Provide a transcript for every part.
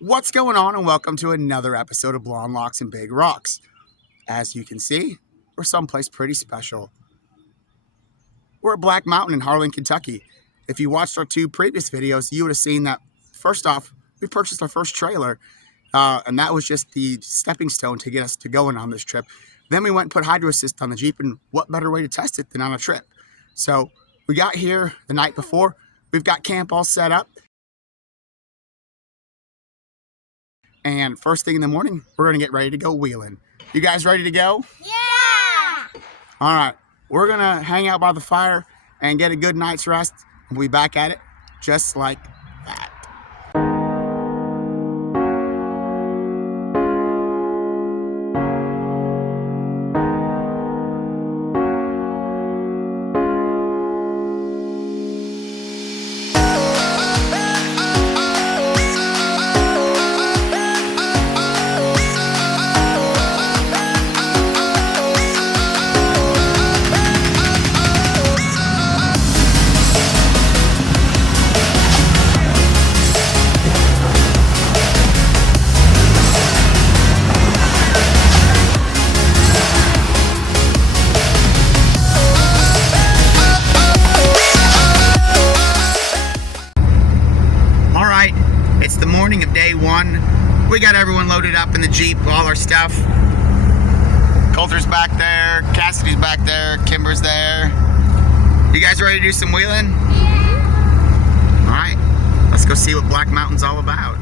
What's going on, and welcome to another episode of Blonde Locks and Big Rocks. As you can see, we're someplace pretty special. We're at Black Mountain in Harlen, Kentucky. If you watched our two previous videos, you would have seen that, first off, we purchased our first trailer, and that was just the stepping stone to get us to going on this trip. Then we went and put Hydro Assist on the Jeep, and what better way to test it than on a trip? So we got here the night before. We've got camp all set up. And first thing in the morning, we're going to get ready to go wheeling. You guys ready to go? Yeah! All right. We're going to hang out by the fire and get a good night's rest. We'll be back at it just like that. It's the morning of day one. We got everyone loaded up in the Jeep, all our stuff. Coulter's back there, Cassidy's back there, Kimber's there. You guys ready to do some wheeling? Yeah. All right, let's go see what Black Mountain's all about.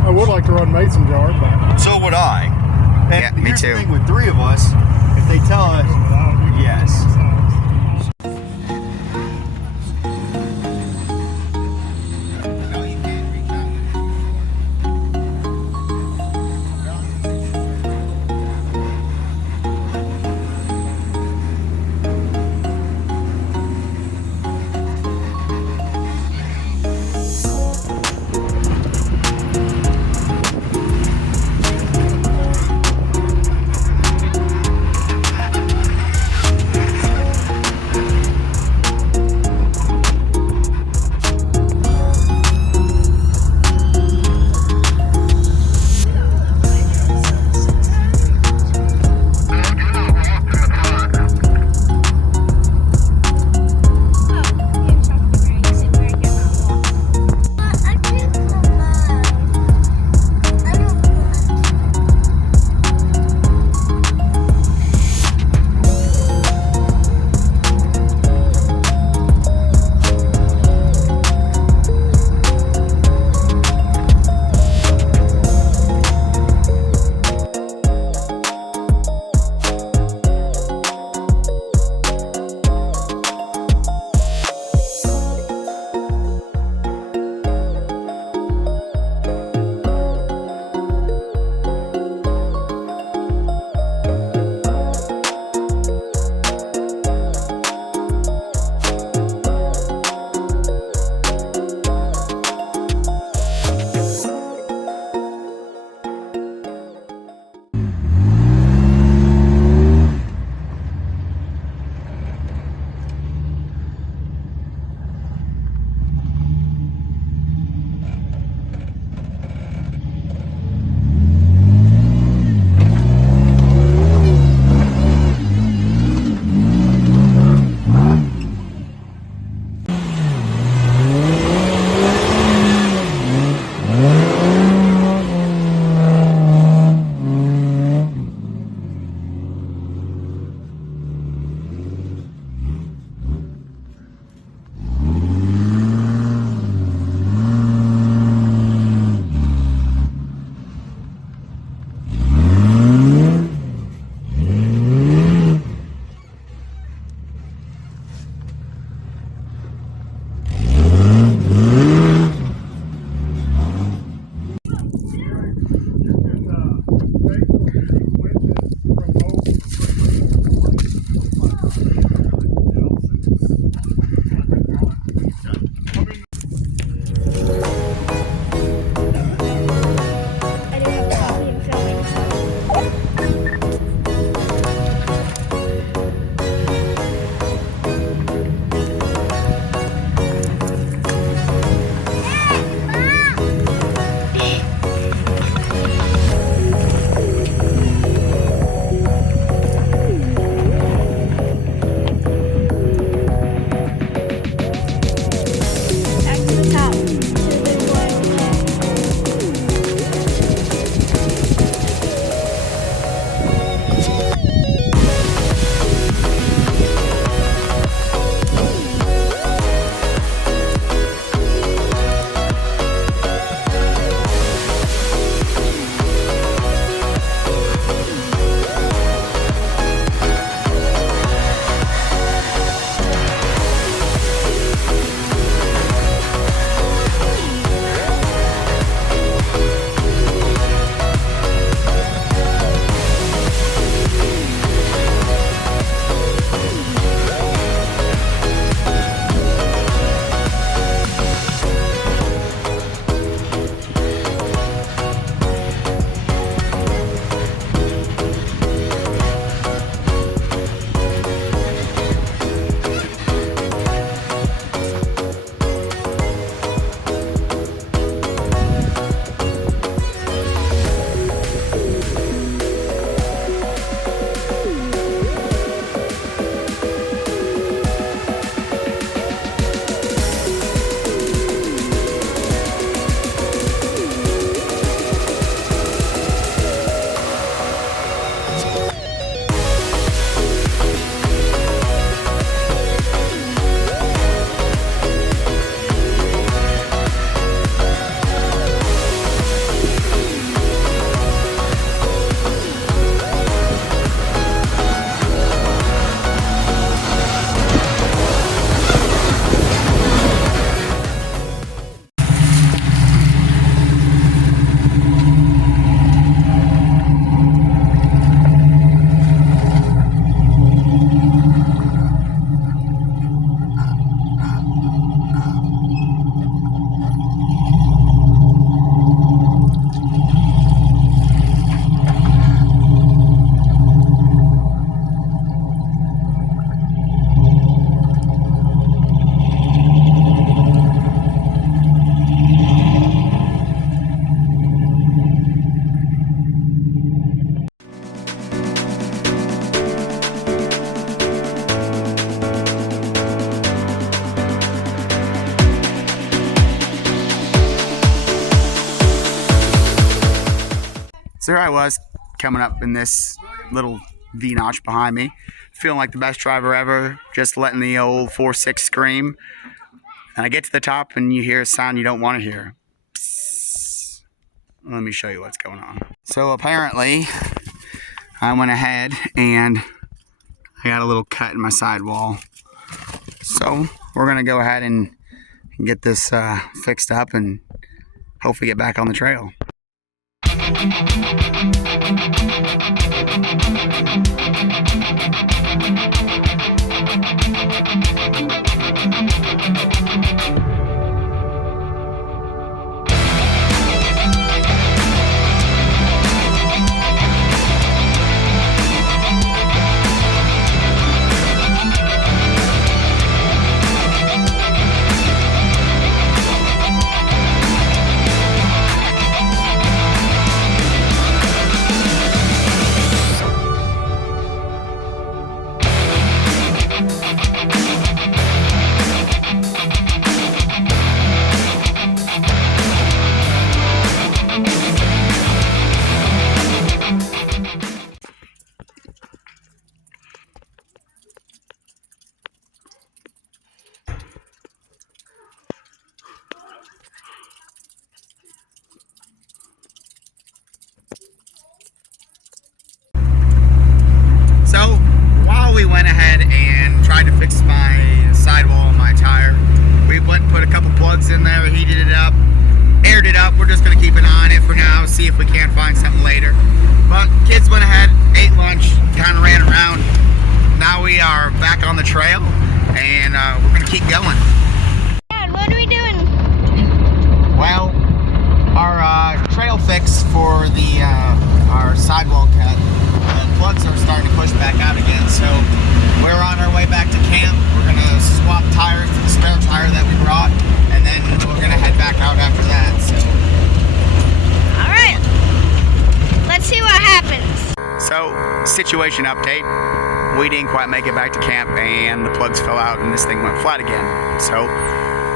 I would like to run mason jar, but So would I. And Yeah, me here's too. The thing with three of us, if they tell us, yes. So here I was coming up in this little V-notch behind me, feeling like the best driver ever, just letting the old 4.6 scream. And I get to the top and you hear a sound you don't want to hear. Psst. Let me show you what's going on. So apparently I went ahead and I got a little cut in my sidewall. So we're going to go ahead and get this fixed up and hopefully get back on the trail. So while we went ahead and tried to fix my sidewall and my tire, we went and put a couple plugs in there, heated it up, aired it up. We're just going to keep an eye on it for now, see if we can't find something later. But kids went ahead, ate lunch, kind of ran around. Now we are back on the trail and we're going to keep going. Dad, what are we doing? Well, our trail fix for the our sidewall cut, the plugs are starting to push back out again, so we're on our way back to camp. We're going to swap tires for the spare tire that we brought, and then we're going to head back out after that. So, Alright, let's see what happens. so situation update. We didn't quite make it back to camp, and the plugs fell out, and this thing went flat again. So,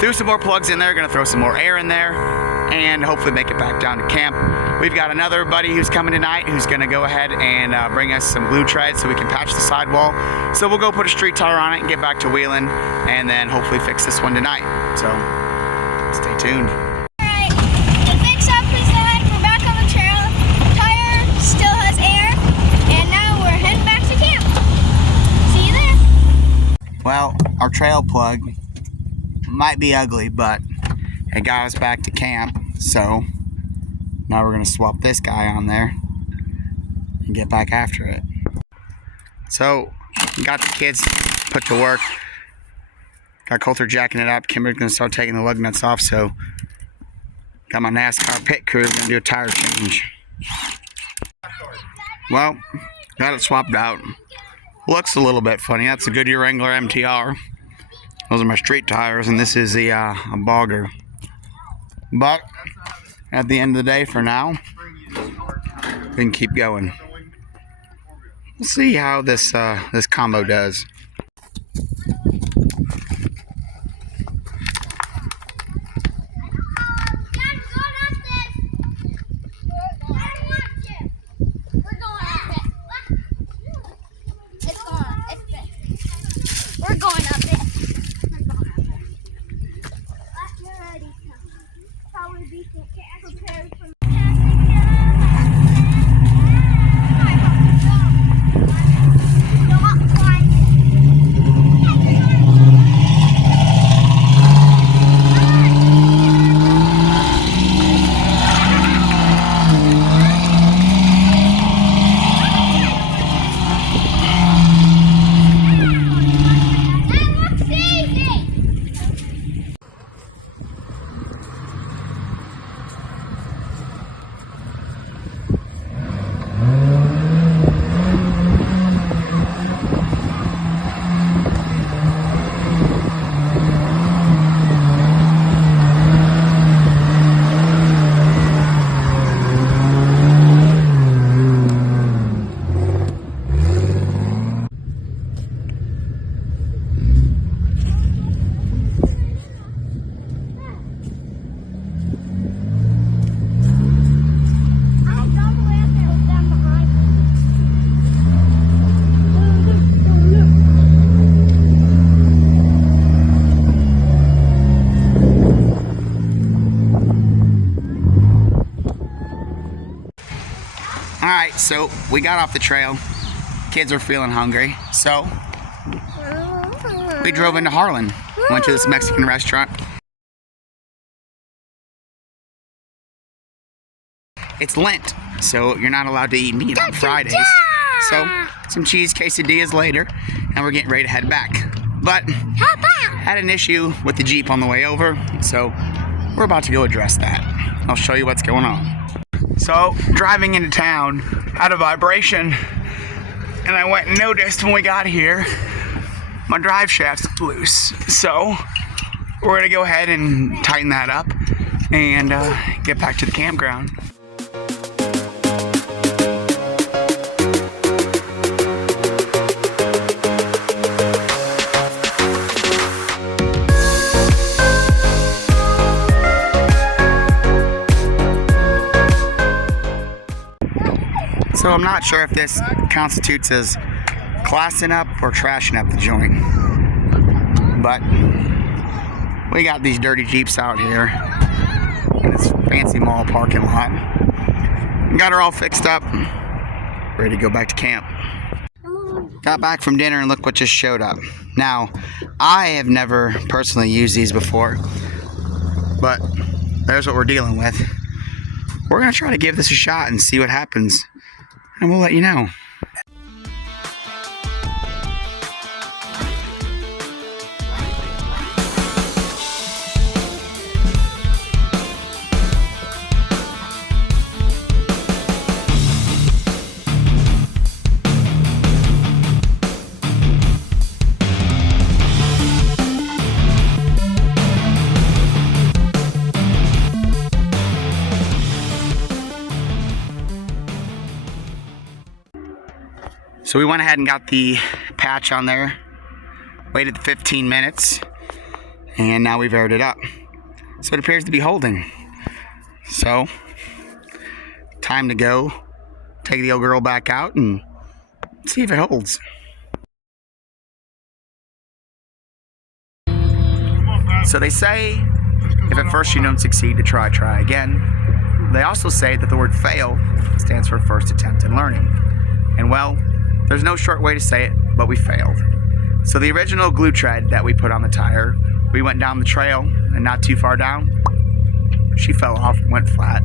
threw some more plugs in there, going to throw some more air in there, and hopefully make it back down to camp. We've got another buddy who's coming tonight who's going to go ahead and bring us some glue tread so we can patch the sidewall. So we'll go put a street tire on it and get back to wheeling, and then hopefully fix this one tonight. So stay tuned. Alright, the fix up is done. We're back on the trail. Tire still has air, and now we're heading back to camp. See you there. Well, our trail plug might be ugly, but it got us back to camp. So now we're going to swap this guy on there and get back after it. So got the kids put to work. Got Coulter jacking it up. Kimber's going to start taking the lug nuts off. So got my NASCAR pit crew going to do a tire change. Well, got it swapped out. Looks a little bit funny. That's a Goodyear Wrangler MTR. Those are my street tires, and this is the a bogger. But at the end of the day, for now, we can keep going. We'll see how this this combo does. We're going up it. Probably be prepared for So we got off the trail. Kids were feeling hungry, so we drove into Harlen. Went to this Mexican restaurant. It's Lent, so you're not allowed to eat meat on Fridays. So some cheese quesadillas later, and we're getting ready to head back. But had an issue with the Jeep on the way over, so we're about to go address that. I'll show you what's going on. So driving into town, had a vibration, and I went and noticed when we got here, my drive shaft's loose. So we're gonna go ahead and tighten that up and get back to the campground. So I'm not sure if this constitutes as classing up or trashing up the joint, but we got these dirty Jeeps out here in this fancy mall parking lot. Got her all fixed up, ready to go back to camp. Got back from dinner and look what just showed up. Now, I have never personally used these before, but there's what we're dealing with. We're gonna try to give this a shot and see what happens, and we'll let you know. So we went ahead and got the patch on there, waited 15 minutes, and now we've aired it up. So it appears to be holding. So, time to go take the old girl back out and see if it holds. So they say, if at first you don't succeed, to try again. They also say that the word fail stands for first attempt in learning. And well, there's no short way to say it, but we failed. So the original glue tread that we put on the tire, we went down the trail, and not too far down, she fell off and went flat.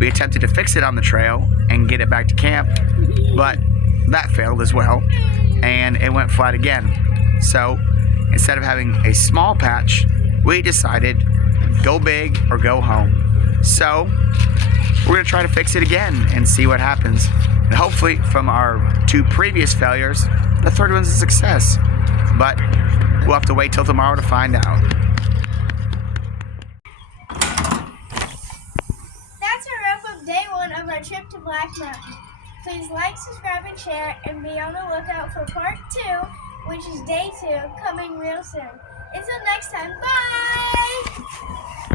We attempted to fix it on the trail and get it back to camp, but that failed as well, and it went flat again. So instead of having a small patch, we decided go big or go home. So we're gonna try to fix it again and see what happens. And hopefully from our 2 previous failures, the third one's a success. But we'll have to wait till tomorrow to find out. That's a wrap of day 1 of our trip to Black Mountain. Please like, subscribe, and share, and be on the lookout for part 2, which is day 2, coming real soon. Until next time, bye!